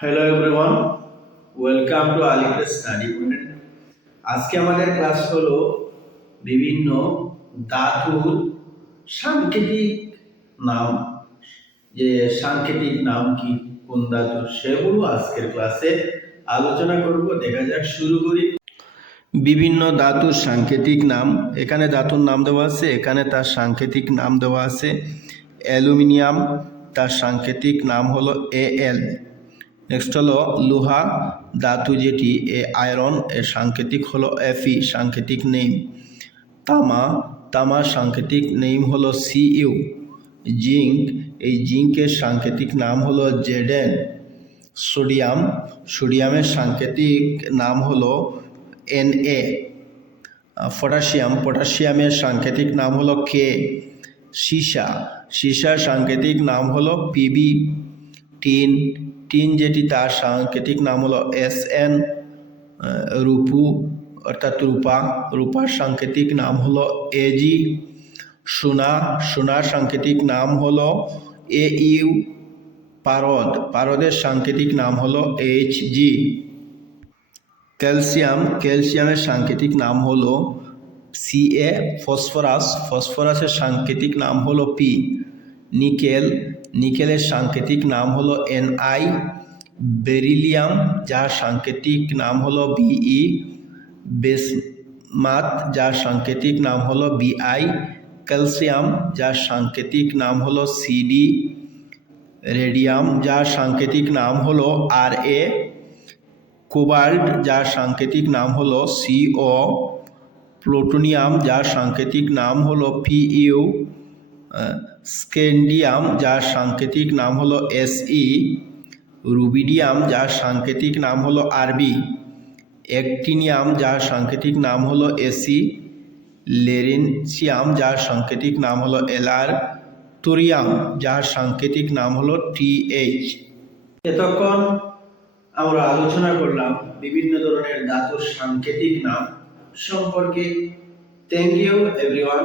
Hello everyone welcome to Aligarh study point আজকে আমাদের class হলো বিভিন্ন ধাতুর সাংকেতিক নাম। যে সাংকেতিক নাম কি, কোন ধাতুর সেগুলো আজকের ক্লাসে আলোচনা করব। দেখা যাক, শুরু করি। বিভিন্ন ধাতুর সাংকেতিক নাম। এখানে ধাতুর নাম দেওয়া আছে, এখানে তার সাংকেতিক নাম দেওয়া আছে। অ্যালুমিনিয়াম, তার সাংকেতিক নাম হলো এ এল নেক্সট হলো লোহা, ধাতু যেটি এ আয়রন, এর সাংকেতিক হলো এফি সাংকেতিক নেম তামা, তামার সাংকেতিক নেম হলো সিইউ জিঙ্ক এই জিঙ্কের সাংকেতিক নাম হলো জেডেন সোডিয়াম সোডিয়ামের সাংকেতিক নাম হলো এন এ পটাশিয়াম পটাশিয়ামের সাংকেতিক নাম হলো কে সীসা সীসার সাংকেতিক নাম হলো পিবি টিন টিন যেটি তার সাংকেতিক নাম হলো এস এন রূপু, অর্থাৎ রূপা। রূপার সাংকেতিক নাম হলো এজি সোনা, সোনার সাংকেতিক নাম হলো এ ইউ। পারদ, পারদের সাংকেতিক নাম হলো এইচ জি। ক্যালসিয়াম, ক্যালসিয়ামের সাংকেতিক নাম হলো সিএ ফসফরাস। ফসফরাসের সাংকেতিক নাম হলো পি। নিকেল। নিকেলের সাংকেতিক নাম হলো এনআই বেরিলিয়াম, যার সাংকেতিক নাম হলো বিই বেসমাত, যার সাংকেতিক নাম হলো বিআই ক্যালসিয়াম, যার সাংকেতিক নাম হলো সিডি রেডিয়াম, যার সাংকেতিক নাম হলো আর এ কোবাল্ট, যার সাংকেতিক নাম হলো সিও প্লুটোনিয়াম যার সাংকেতিক নাম হলো পিইউ স্কেন্ডিয়াম, যার সাংকেতিক নাম হলো এসই রুবিডিয়াম, যার সাংকেতিক নাম হলো আরবি অ্যাক্টিনিয়াম যার সাংকেতিক নাম হলো এসি লেরেনসিয়াম যার সাংকেতিক নাম হলো এলআর তুরিয়াম, যার সাংকেতিক নাম হলো টিএইচ এতক্ষণ আমরা আলোচনা করলাম বিভিন্ন ধরনের ধাতুর সাংকেতিক নাম সম্পর্কে। Thank you everyone